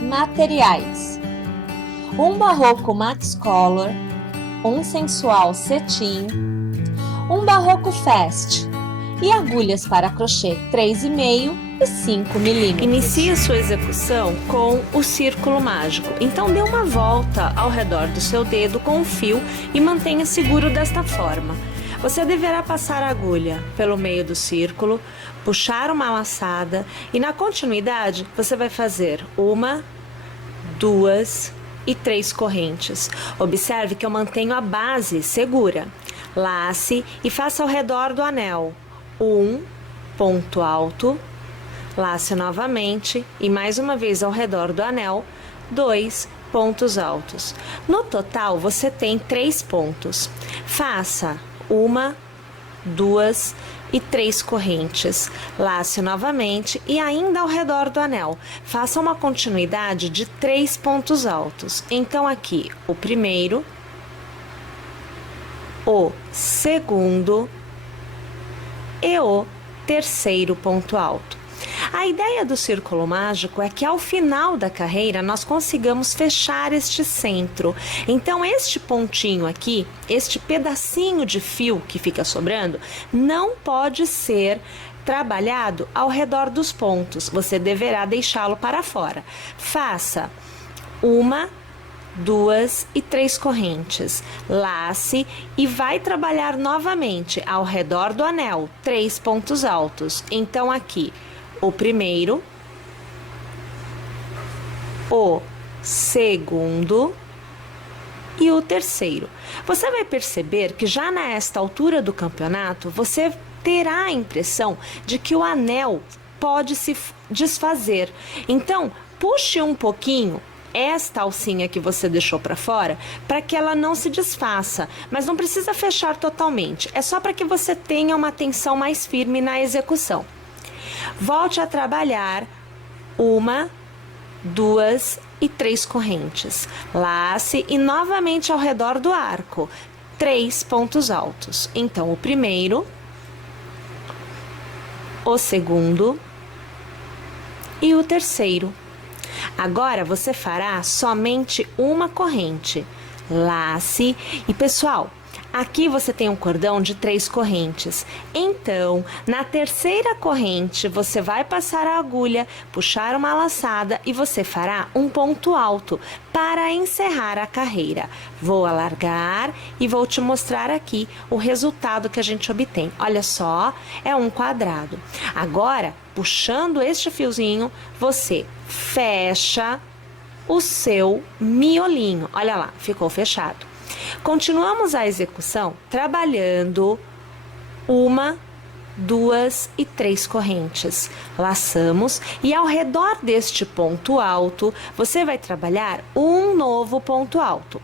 Materiais: um barroco Max Color, um sensual cetim, um barroco Fast e agulhas para crochê 3,5 e 5 milímetros. Inicie sua execução com o círculo mágico. Então dê uma volta ao redor do seu dedo com o fio e mantenha seguro desta forma. Você deverá passar a agulha pelo meio do círculo, puxar uma laçada e na continuidade você vai fazer 1, 2 e 3 correntes. Observe que eu mantenho a base segura. Lace e faça ao redor do anel 1 ponto alto, lace novamente e mais uma vez ao redor do anel 2 pontos altos. No total você tem 3 pontos. Faça 1, 2 e 3 correntes. Lace novamente e ainda ao redor do anel. Faça uma continuidade de 3 pontos altos. Então aqui o primeiro, o segundo e o terceiro ponto alto. A ideia do círculo mágico é que ao final da carreira nós consigamos fechar este centro. Então este pontinho aqui, este pedacinho de fio que fica sobrando, não pode ser trabalhado ao redor dos pontos. Você deverá deixá-lo para fora. Faça 1, 2 e 3 correntes. Lace e vai trabalhar novamente ao redor do anel 3 pontos altos. Então aqui o primeiro, o segundo e o terceiro. Você vai perceber que já nesta altura do campeonato, você terá a impressão de que o anel pode se desfazer. Então, puxe um pouquinho esta alcinha que você deixou para fora, para que ela não se desfaça, mas não precisa fechar totalmente. É só para que você tenha uma tensão mais firme na execução. Volte a trabalhar 1, 2 e 3 correntes. Lace e novamente ao redor do arco 3 pontos altos. Então o primeiro, o segundo e o terceiro. Agora você fará somente uma corrente. Lace e pessoal, aqui você tem um cordão de 3 correntes. Então, na terceira corrente, você vai passar a agulha, puxar uma laçada e você fará um ponto alto para encerrar a carreira. Vou alargar e vou te mostrar aqui o resultado que a gente obtém. Olha só, é um quadrado. Agora, puxando este fiozinho, você fecha o seu miolinho. Olha lá, ficou fechado. Continuamos a execução trabalhando 1, 2 e 3 correntes. Laçamos e ao redor deste ponto alto, você vai trabalhar um novo ponto alto.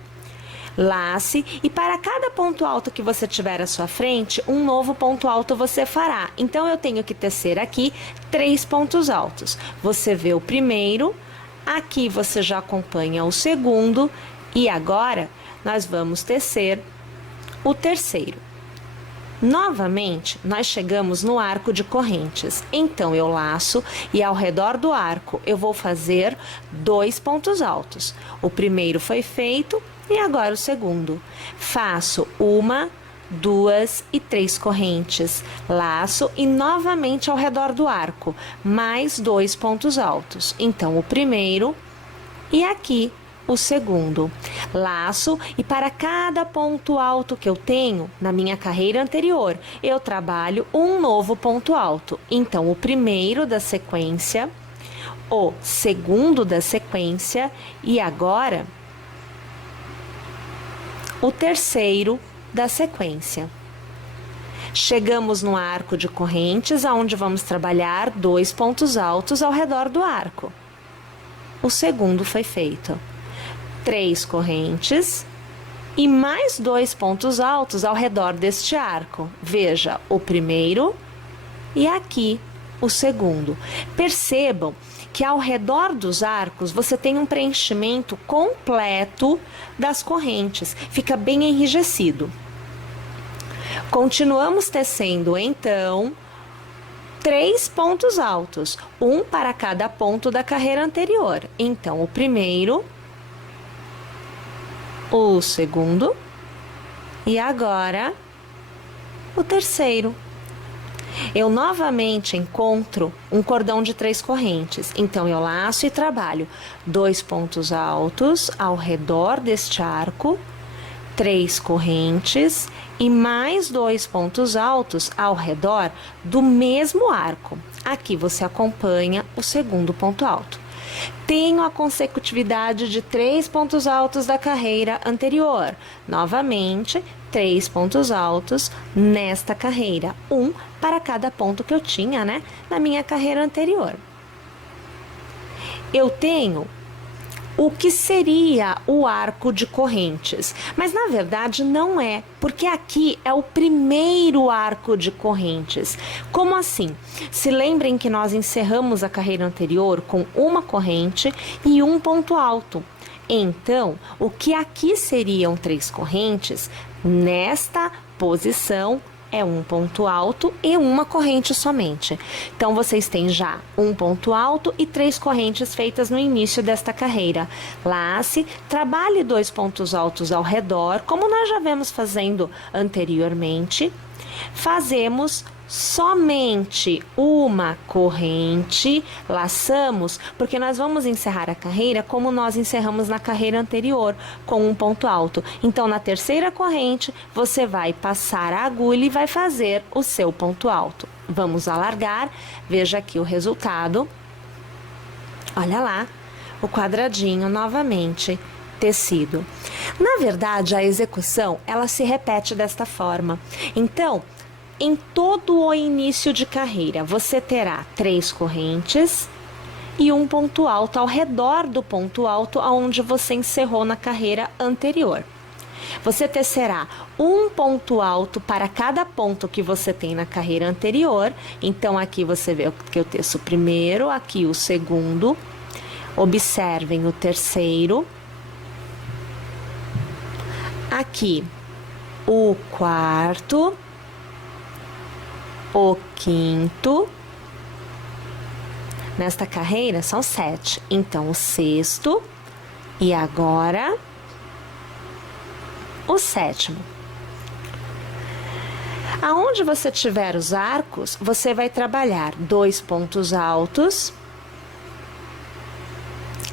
Lace e para cada ponto alto que você tiver à sua frente, um novo ponto alto você fará. Então eu tenho que tecer aqui 3 pontos altos. Você vê o primeiro, aqui você já acompanha o segundo e agora nós vamos tecer o terceiro. Novamente, nós chegamos no arco de correntes. Então, eu laço e ao redor do arco eu vou fazer 2 pontos altos. O primeiro foi feito e agora o segundo. Faço 1, 2 e 3 correntes. Laço e novamente ao redor do arco, mais 2 pontos altos. Então, o primeiro e aqui o segundo. Laço e para cada ponto alto que eu tenho na minha carreira anterior, eu trabalho um novo ponto alto. Então, o primeiro da sequência, o segundo da sequência e agora o terceiro da sequência. Chegamos no arco de correntes, aonde vamos trabalhar 2 pontos altos ao redor do arco. O segundo foi feito. 3 correntes e mais 2 pontos altos ao redor deste arco. Veja, o primeiro e aqui o segundo. Percebam que ao redor dos arcos você tem um preenchimento completo das correntes. Fica bem enrijecido. Continuamos tecendo, então, 3 pontos altos, um para cada ponto da carreira anterior. Então, o primeiro, o segundo e agora o terceiro. Eu novamente encontro um cordão de 3 correntes, então eu laço e trabalho 2 pontos altos ao redor deste arco, 3 correntes e mais 2 pontos altos ao redor do mesmo arco. Aqui você acompanha o segundo ponto alto. Tenho a consecutividade de 3 pontos altos da carreira anterior. Novamente, 3 pontos altos nesta carreira, um para cada ponto que eu tinha, na minha carreira anterior. Eu tenho o que seria o arco de correntes, mas na verdade não é, porque aqui é o primeiro arco de correntes. Como assim? Se lembrem que nós encerramos a carreira anterior com uma corrente e um ponto alto. Então, o que aqui seriam 3 correntes, nesta posição é um ponto alto e uma corrente somente. Então, vocês têm já um ponto alto e 3 correntes feitas no início desta carreira. Lace, trabalhe 2 pontos altos ao redor, como nós já vemos fazendo anteriormente. Fazemos somente uma corrente, laçamos, porque nós vamos encerrar a carreira como nós encerramos na carreira anterior, com um ponto alto. Então, na terceira corrente, você vai passar a agulha e vai fazer o seu ponto alto. Vamos alargar, veja aqui o resultado. Olha lá, o quadradinho novamente tecido. Na verdade, a execução, ela se repete desta forma. Então, em todo o início de carreira, você terá 3 correntes e um ponto alto ao redor do ponto alto aonde você encerrou na carreira anterior. Você tecerá um ponto alto para cada ponto que você tem na carreira anterior. Então, aqui você vê que eu teço o primeiro, aqui o segundo. Observem o terceiro. Aqui o quarto. O quinto, nesta carreira são 7, então o sexto e agora o sétimo. Aonde você tiver os arcos, você vai trabalhar 2 pontos altos,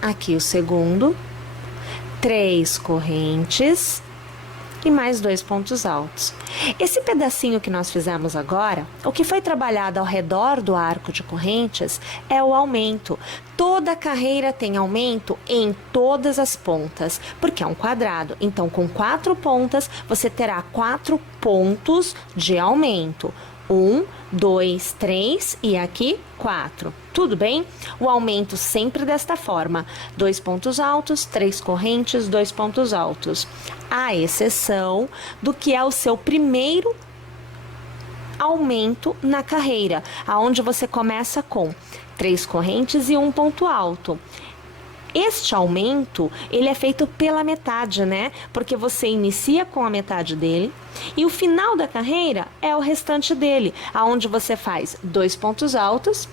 aqui o segundo, 3 correntes e mais 2 pontos altos. Esse pedacinho que nós fizemos agora, o que foi trabalhado ao redor do arco de correntes é o aumento. Toda carreira tem aumento em todas as pontas, porque é um quadrado. Então, com 4 pontas, você terá 4 pontos de aumento. 1, 2, 3 e aqui 4. Tudo bem? O aumento sempre desta forma: 2 pontos altos, 3 correntes, 2 pontos altos. À exceção do que é o seu primeiro aumento na carreira, aonde você começa com 3 correntes e um ponto alto. Este aumento, ele é feito pela metade, Porque você inicia com a metade dele e o final da carreira é o restante dele, aonde você faz 2 pontos altos,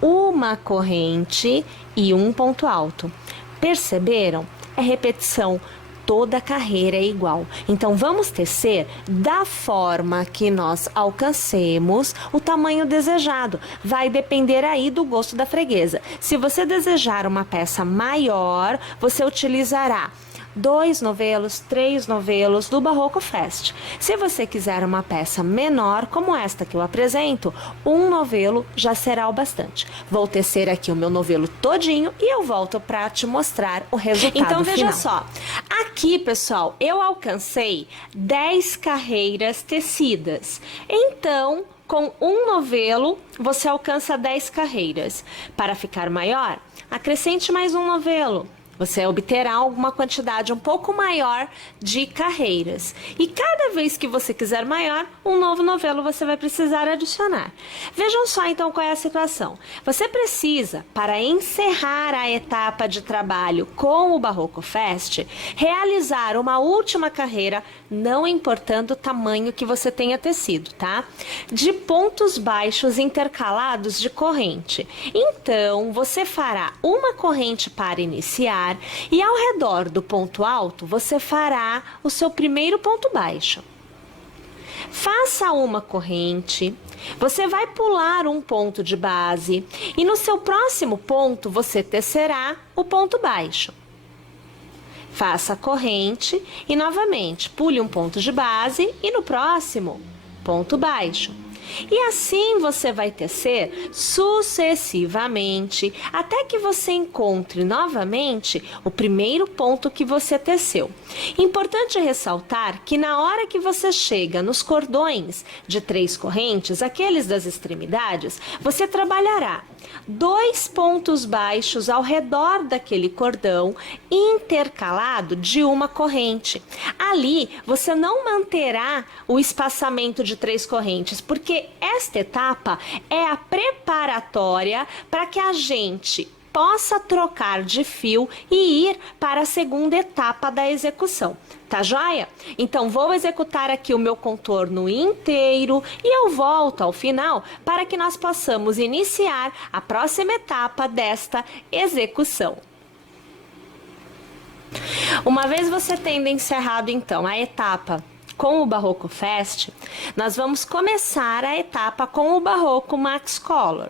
uma corrente e um ponto alto. Perceberam? É repetição. Toda a carreira é igual. Então, vamos tecer da forma que nós alcancemos o tamanho desejado. Vai depender aí do gosto da freguesa. Se você desejar uma peça maior, você utilizará 2 novelos, 3 novelos do Barroco Fest. Se você quiser uma peça menor, como esta que eu apresento, um novelo já será o bastante. Vou tecer aqui o meu novelo todinho e eu volto para te mostrar o resultado final. Então, veja só. Aqui, pessoal, eu alcancei 10 carreiras tecidas. Então, com um novelo, você alcança 10 carreiras. Para ficar maior, acrescente mais um novelo. Você obterá alguma quantidade um pouco maior de carreiras. E cada vez que você quiser maior, um novo novelo você vai precisar adicionar. Vejam só então qual é a situação. Você precisa, para encerrar a etapa de trabalho com o Barroco Fest, realizar uma última carreira não importando o tamanho que você tenha tecido, tá? De pontos baixos intercalados de corrente. Então, você fará uma corrente para iniciar e ao redor do ponto alto, você fará o seu primeiro ponto baixo. Faça uma corrente, você vai pular um ponto de base e no seu próximo ponto você tecerá o ponto baixo. Faça a corrente e novamente pule um ponto de base e no próximo ponto baixo. E assim você vai tecer sucessivamente até que você encontre novamente o primeiro ponto que você teceu. Importante ressaltar que na hora que você chega nos cordões de 3 correntes, aqueles das extremidades, você trabalhará 2 pontos baixos ao redor daquele cordão intercalado de uma corrente. Ali você não manterá o espaçamento de 3 correntes, porque esta etapa é a preparatória para que a gente possa trocar de fio e ir para a segunda etapa da execução. Tá joia? Então, vou executar aqui o meu contorno inteiro e eu volto ao final para que nós possamos iniciar a próxima etapa desta execução. Uma vez você tendo encerrado, então, a etapa com o Barroco Fest, nós vamos começar a etapa com o Barroco Max Color.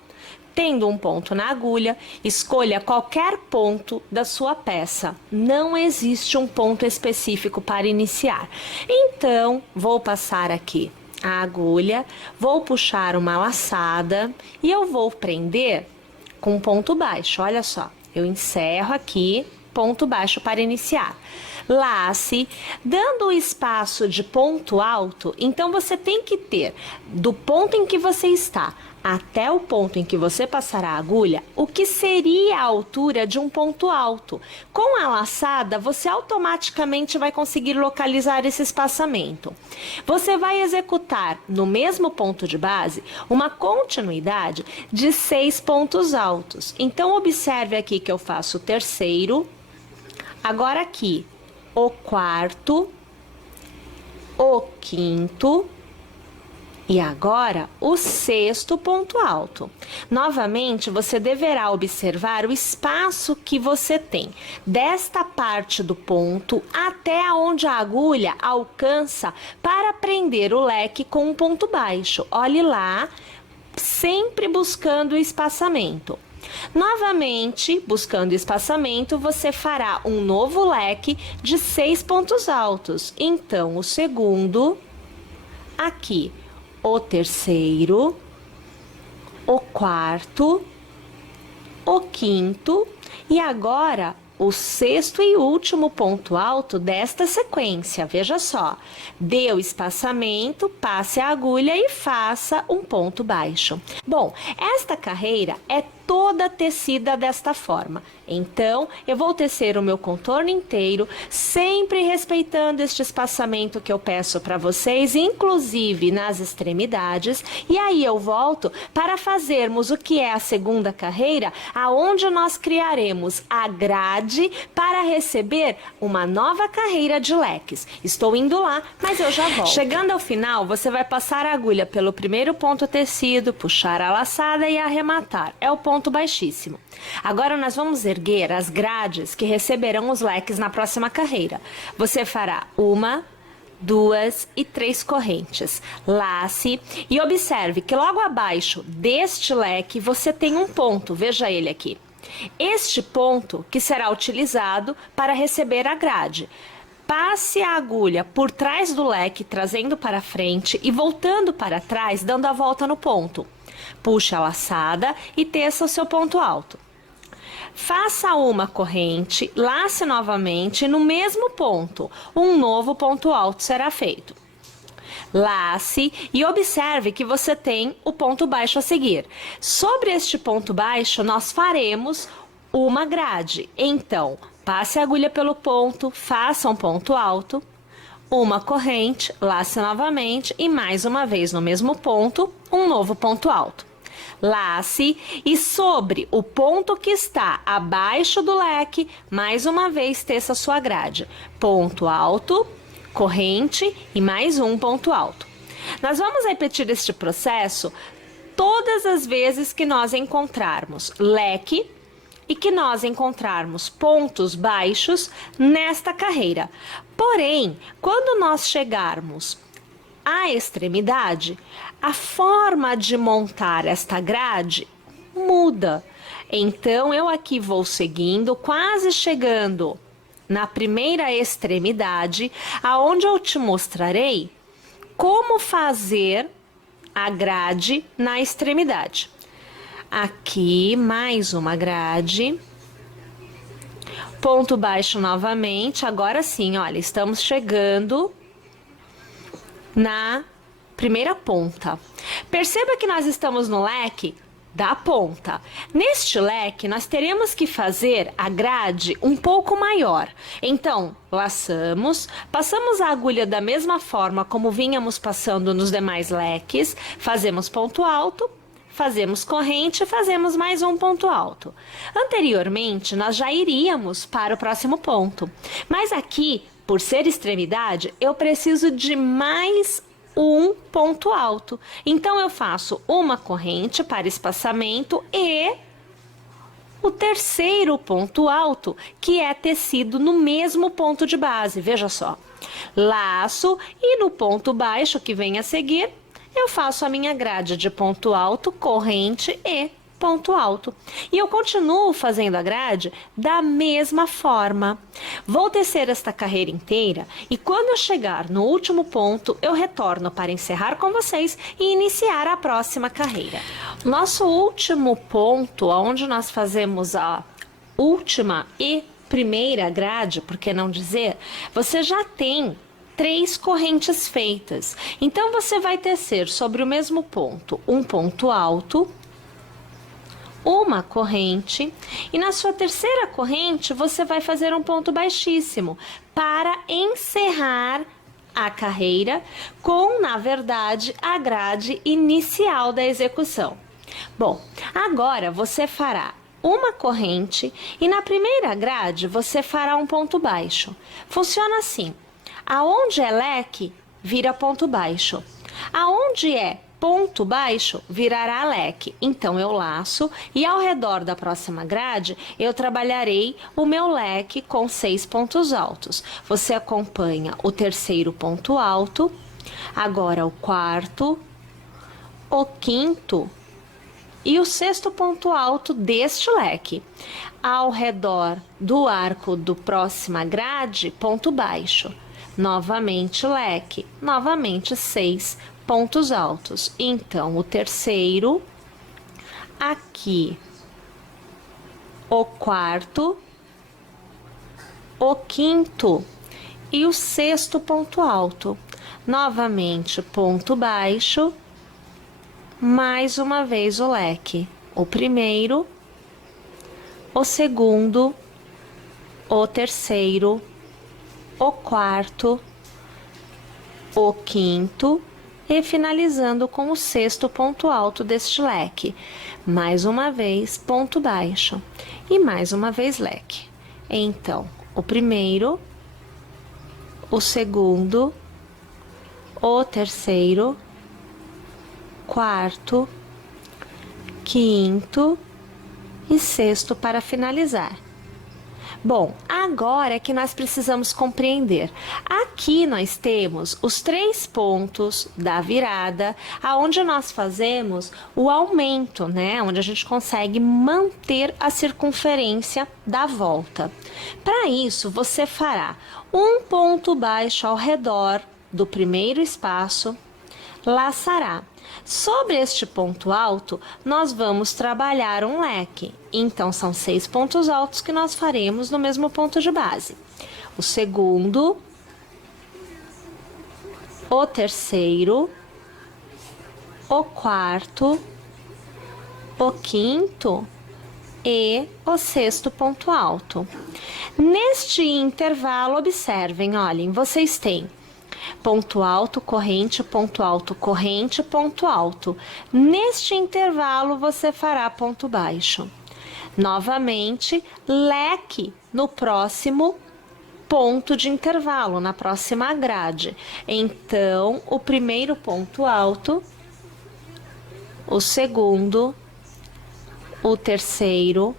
Tendo um ponto na agulha, escolha qualquer ponto da sua peça. Não existe um ponto específico para iniciar. Então, vou passar aqui a agulha, vou puxar uma laçada e eu vou prender com ponto baixo. Olha só, eu encerro aqui, ponto baixo para iniciar. Lace, dando o espaço de ponto alto, então você tem que ter do ponto em que você está até o ponto em que você passará a agulha, o que seria a altura de um ponto alto. Com a laçada, você automaticamente vai conseguir localizar esse espaçamento. Você vai executar no mesmo ponto de base uma continuidade de 6 pontos altos. Então, observe aqui que eu faço o terceiro, agora aqui o quarto, o quinto e agora o sexto ponto alto. Novamente, você deverá observar o espaço que você tem desta parte do ponto até onde a agulha alcança para prender o leque com um ponto baixo. Olhe lá, sempre buscando o espaçamento. Novamente, buscando espaçamento, você fará um novo leque de 6 pontos altos. Então, o segundo, aqui, o terceiro, o quarto, o quinto e agora o sexto e último ponto alto desta sequência. Veja só, dê o espaçamento, passe a agulha e faça um ponto baixo. Bom, esta carreira é toda tecida desta forma. Então, eu vou tecer o meu contorno inteiro, sempre respeitando este espaçamento que eu peço para vocês, inclusive nas extremidades, e aí eu volto para fazermos o que é a segunda carreira, aonde nós criaremos a grade para receber uma nova carreira de leques. Estou indo lá, mas eu já volto. Chegando ao final, você vai passar a agulha pelo primeiro ponto tecido, puxar a laçada e arrematar. É o ponto baixíssimo. Agora nós vamos erguer as grades que receberão os leques na próxima carreira. Você fará 1, 2 e 3 correntes. Lace e observe que logo abaixo deste leque você tem um ponto, veja ele aqui. Este ponto que será utilizado para receber a grade. Passe a agulha por trás do leque, trazendo para frente e voltando para trás, dando a volta no ponto. Puxe a laçada e teça o seu ponto alto. Faça uma corrente, lace novamente no mesmo ponto. Um novo ponto alto será feito. Lace e observe que você tem o ponto baixo a seguir. Sobre este ponto baixo, nós faremos uma grade. Então, passe a agulha pelo ponto, faça um ponto alto, uma corrente, lace novamente e mais uma vez no mesmo ponto, um novo ponto alto. Lace e sobre o ponto que está abaixo do leque, mais uma vez teça sua grade. Ponto alto, corrente e mais um ponto alto. Nós vamos repetir este processo todas as vezes que nós encontrarmos leque e que nós encontrarmos pontos baixos nesta carreira. Porém, quando nós chegarmos à extremidade, a forma de montar esta grade muda. Então, eu aqui vou seguindo, quase chegando na primeira extremidade, aonde eu te mostrarei como fazer a grade na extremidade. Aqui, mais uma grade. Ponto baixo novamente. Agora sim, olha, estamos chegando na primeira ponta. Perceba que nós estamos no leque da ponta. Neste leque, nós teremos que fazer a grade um pouco maior. Então, laçamos, passamos a agulha da mesma forma como vínhamos passando nos demais leques, fazemos ponto alto, fazemos corrente, fazemos mais um ponto alto. Anteriormente, nós já iríamos para o próximo ponto. Mas aqui, por ser extremidade, eu preciso de mais um ponto alto. Então, eu faço uma corrente para espaçamento e o terceiro ponto alto, que é tecido no mesmo ponto de base. Veja só. Laço e no ponto baixo que vem a seguir, eu faço a minha grade de ponto alto, corrente e ponto alto. E eu continuo fazendo a grade da mesma forma. Vou tecer esta carreira inteira e quando eu chegar no último ponto, eu retorno para encerrar com vocês e iniciar a próxima carreira. Nosso último ponto, onde nós fazemos a última e primeira grade, por que não dizer, você já tem 3 correntes feitas. Então, você vai tecer sobre o mesmo ponto um ponto alto, uma corrente, e na sua terceira corrente, você vai fazer um ponto baixíssimo para encerrar a carreira com, na verdade, a grade inicial da execução. Bom, agora você fará uma corrente e na primeira grade você fará um ponto baixo. Funciona assim. Aonde é leque, vira ponto baixo. Aonde é ponto baixo, virará leque. Então, eu laço e ao redor da próxima grade, eu trabalharei o meu leque com 6 pontos altos. Você acompanha o terceiro ponto alto, agora o quarto, o quinto e o sexto ponto alto deste leque. Ao redor do arco do próxima grade, ponto baixo. Novamente leque, novamente 6 pontos altos. Então, o terceiro, aqui, o quarto, o quinto e o sexto ponto alto. Novamente, ponto baixo, mais uma vez o leque. O primeiro, o segundo, o terceiro, o quarto, o quinto e finalizando com o sexto ponto alto deste leque. Mais uma vez, ponto baixo e mais uma vez leque. Então, o primeiro, o segundo, o terceiro, quarto, quinto e sexto para finalizar. Bom, agora é que nós precisamos compreender. Aqui nós temos os 3 pontos da virada, aonde nós fazemos o aumento, né? Onde a gente consegue manter a circunferência da volta. Para isso, você fará um ponto baixo ao redor do primeiro espaço, laçará. Sobre este ponto alto, nós vamos trabalhar um leque. Então, são 6 pontos altos que nós faremos no mesmo ponto de base. O segundo, o terceiro, o quarto, o quinto e o sexto ponto alto. Neste intervalo, observem, olhem, vocês têm ponto alto, corrente, ponto alto, corrente, ponto alto. Neste intervalo, você fará ponto baixo. Novamente, leque no próximo ponto de intervalo, na próxima grade. Então, o primeiro ponto alto, o segundo, o terceiro,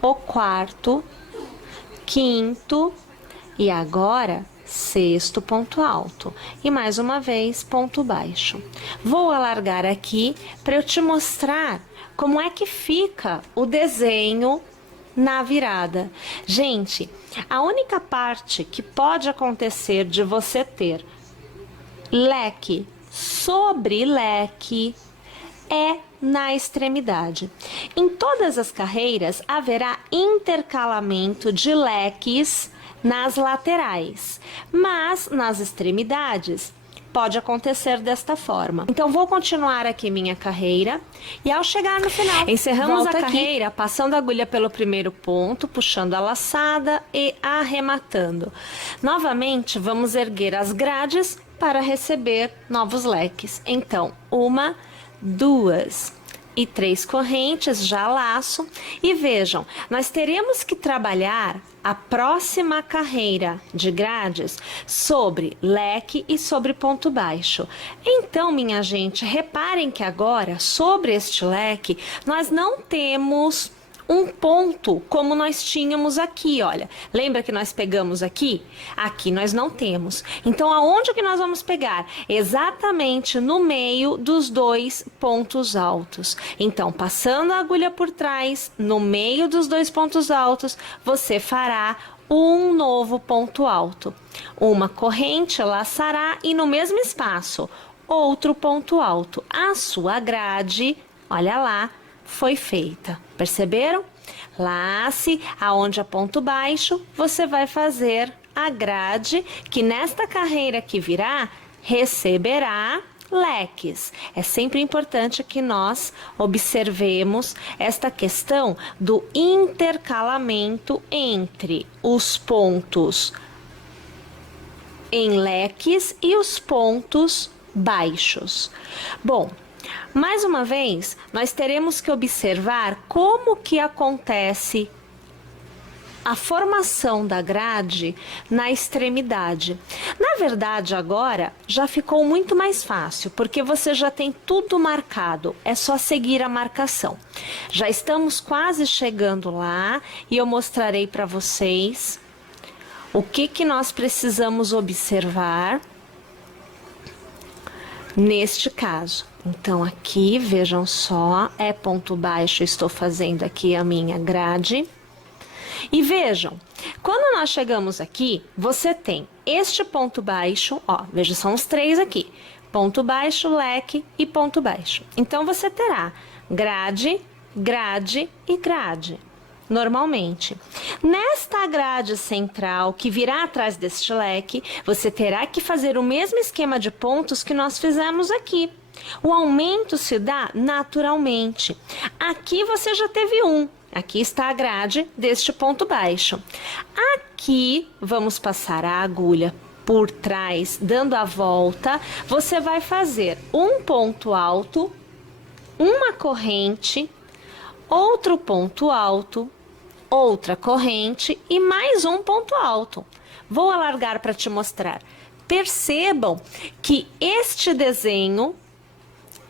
o quarto, quinto e agora sexto ponto alto. E mais uma vez, ponto baixo. Vou alargar aqui para eu te mostrar como é que fica o desenho na virada. Gente, a única parte que pode acontecer de você ter leque sobre leque é na extremidade. Em todas as carreiras haverá intercalamento de leques nas laterais, mas nas extremidades pode acontecer desta forma. Então vou continuar aqui minha carreira e ao chegar no final, encerramos a carreira passando a agulha pelo primeiro ponto, puxando a laçada e arrematando. Novamente vamos erguer as grades para receber novos leques. Então, 1, 2 e 3 correntes, já laço. E vejam, nós teremos que trabalhar a próxima carreira de grades sobre leque e sobre ponto baixo. Então, minha gente, reparem que agora, sobre este leque, nós não temos um ponto como nós tínhamos aqui, olha. Lembra que nós pegamos aqui? Aqui nós não temos. Então, aonde que nós vamos pegar? Exatamente no meio dos dois pontos altos. Então, passando a agulha por trás, no meio dos dois pontos altos, você fará um novo ponto alto. Uma corrente laçará e no mesmo espaço, outro ponto alto. A sua grade, olha lá, foi feita. Perceberam? Lace, aonde é ponto baixo, você vai fazer a grade que nesta carreira que virá, receberá leques. É sempre importante que nós observemos esta questão do intercalamento entre os pontos em leques e os pontos baixos. Bom, mais uma vez, nós teremos que observar como que acontece a formação da grade na extremidade. Na verdade, agora já ficou muito mais fácil, porque você já tem tudo marcado, é só seguir a marcação. Já estamos quase chegando lá e eu mostrarei para vocês o que nós precisamos observar neste caso. Então, aqui, vejam só, é ponto baixo, estou fazendo aqui a minha grade. E vejam, quando nós chegamos aqui, você tem este ponto baixo, ó, veja, são os três aqui. Ponto baixo, leque e ponto baixo. Então, você terá grade, grade e grade, normalmente. Nesta grade central, que virá atrás deste leque, você terá que fazer o mesmo esquema de pontos que nós fizemos aqui. O aumento se dá naturalmente. Aqui você já teve um. Aqui está a grade deste ponto baixo. Aqui vamos passar a agulha por trás, dando a volta. Você vai fazer um ponto alto, uma corrente, outro ponto alto, outra corrente e mais um ponto alto. Vou alargar para te mostrar. Percebam que este desenho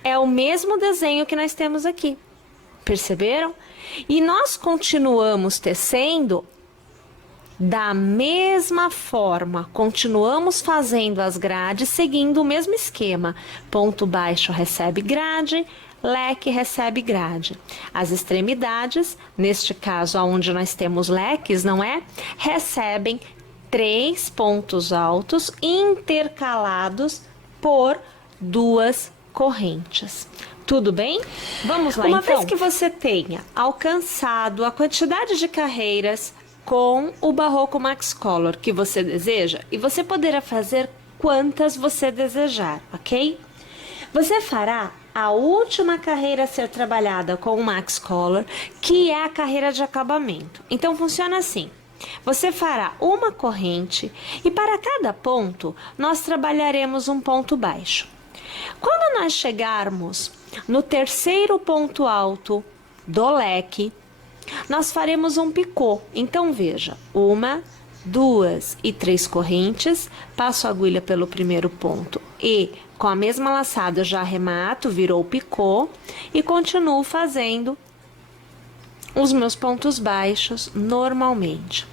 é o mesmo desenho que nós temos aqui. Perceberam? E nós continuamos tecendo da mesma forma. Continuamos fazendo as grades seguindo o mesmo esquema. Ponto baixo recebe grade, leque recebe grade. As extremidades, neste caso onde nós temos leques, não é? Recebem 3 pontos altos intercalados por 2 correntes. Tudo bem? Vamos lá, então. Uma vez que você tenha alcançado a quantidade de carreiras com o Barroco Max Color que você deseja, e você poderá fazer quantas você desejar, ok? Você fará a última carreira a ser trabalhada com o Max Color, que é a carreira de acabamento. Então, funciona assim. Você fará uma corrente e para cada ponto, nós trabalharemos um ponto baixo. Quando nós chegarmos no terceiro ponto alto do leque, nós faremos um picô. Então, veja, 1, 2 e 3 correntes, passo a agulha pelo primeiro ponto e com a mesma laçada eu já arremato, virou picô e continuo fazendo os meus pontos baixos normalmente.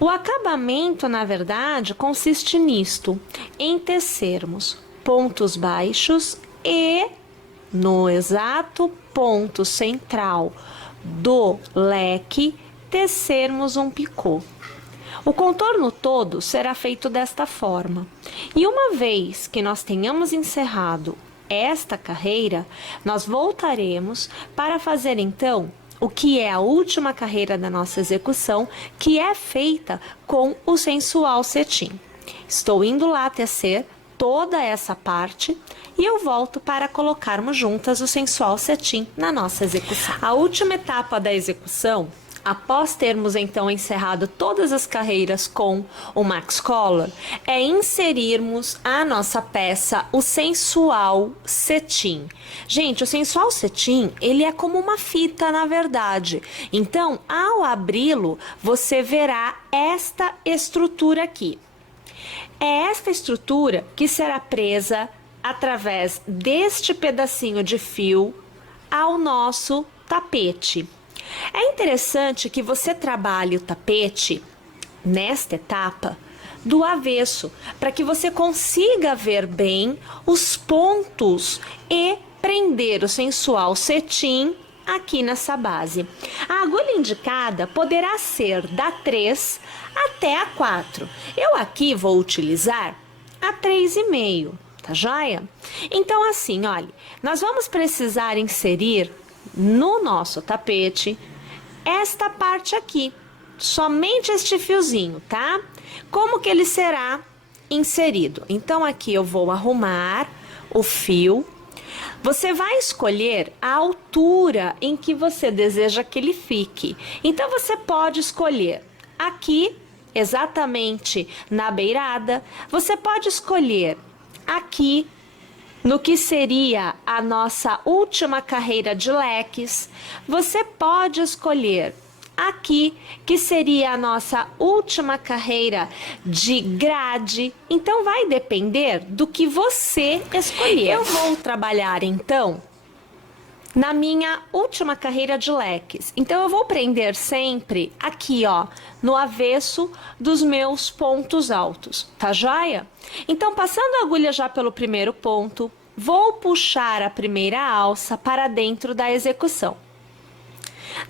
O acabamento, na verdade, consiste nisto, em tecermos pontos baixos e no exato ponto central do leque, tecermos um picô. O contorno todo será feito desta forma. E uma vez que nós tenhamos encerrado esta carreira, nós voltaremos para fazer então o que é a última carreira da nossa execução, que é feita com o sensual cetim. Estou indo lá tecer toda essa parte e eu volto para colocarmos juntas o sensual cetim na nossa execução. A última etapa da execução, após termos então encerrado todas as carreiras com o Max Collar, é inserirmos a nossa peça, o sensual cetim. Gente, o sensual cetim, ele é como uma fita, na verdade. Então, ao abri-lo, você verá esta estrutura aqui. É esta estrutura que será presa através deste pedacinho de fio ao nosso tapete. É interessante que você trabalhe o tapete nesta etapa do avesso, para que você consiga ver bem os pontos e prender o sensual cetim aqui nessa base. A agulha indicada poderá ser da 3 até a 4. Eu aqui vou utilizar a 3,5, tá joia? Então assim, olha, nós vamos precisar inserir no nosso tapete esta parte aqui, somente este fiozinho, tá? Como que ele será inserido? Então aqui eu vou arrumar o fio. Você vai escolher a altura em que você deseja que ele fique. Então você pode escolher aqui, exatamente na beirada. Você pode escolher aqui no que seria a nossa última carreira de leques. Você pode escolher aqui, que seria a nossa última carreira de grade. Então vai depender do que você escolher. Eu vou trabalhar então na minha última carreira de leques. Então eu vou prender sempre aqui, ó, no avesso dos meus pontos altos, tá joia? Então, passando a agulha já pelo primeiro ponto, vou puxar a primeira alça para dentro da execução.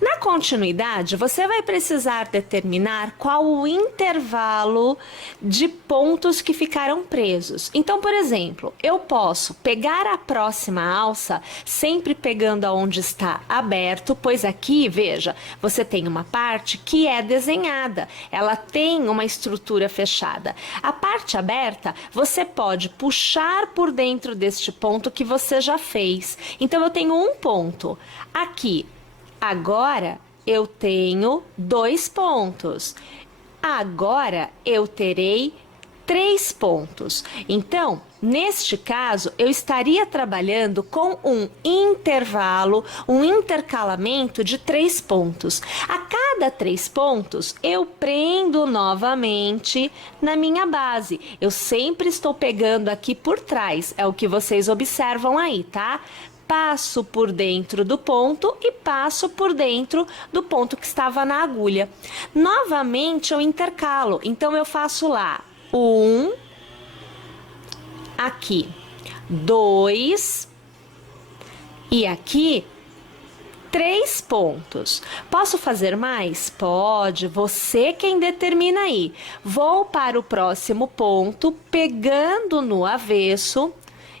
Na continuidade, você vai precisar determinar qual o intervalo de pontos que ficaram presos. Então, por exemplo, eu posso pegar a próxima alça, sempre pegando aonde está aberto, pois aqui, veja, você tem uma parte que é desenhada, ela tem uma estrutura fechada. A parte aberta, você pode puxar por dentro deste ponto que você já fez. Então, eu tenho um ponto aqui. Agora eu tenho 2 pontos. Agora eu terei 3 pontos. Então, neste caso, eu estaria trabalhando com um intervalo, um intercalamento de 3 pontos. A cada 3 pontos, eu prendo novamente na minha base. Eu sempre estou pegando aqui por trás, é o que vocês observam aí, tá? Passo por dentro do ponto e passo por dentro do ponto que estava na agulha. Novamente eu intercalo, então eu faço lá 1, aqui 2 e aqui 3 pontos. Posso fazer mais? Pode, você quem determina aí. Vou para o próximo ponto, pegando no avesso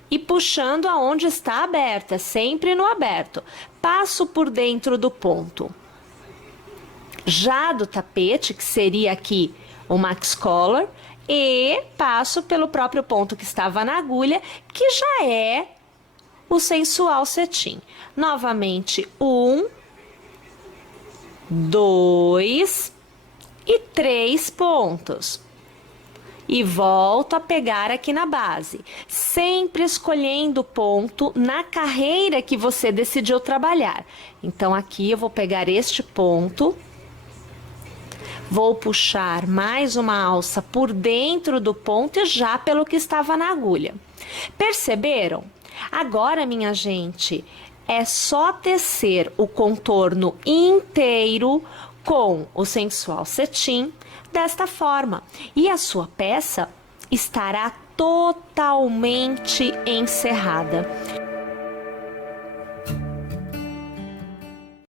e puxando aonde está aberta, sempre no aberto. Passo por dentro do ponto já do tapete, que seria aqui o Max Collar, e passo pelo próprio ponto que estava na agulha, que já é o sensual cetim. Novamente, 1, 2 e 3 pontos. E volto a pegar aqui na base, sempre escolhendo o ponto na carreira que você decidiu trabalhar. Então aqui eu vou pegar este ponto, Vou puxar mais uma alça por dentro do ponto e já pelo que estava na agulha. Perceberam? Agora, minha gente, é só tecer o contorno inteiro com o sensual cetim desta forma. E a sua peça estará totalmente encerrada.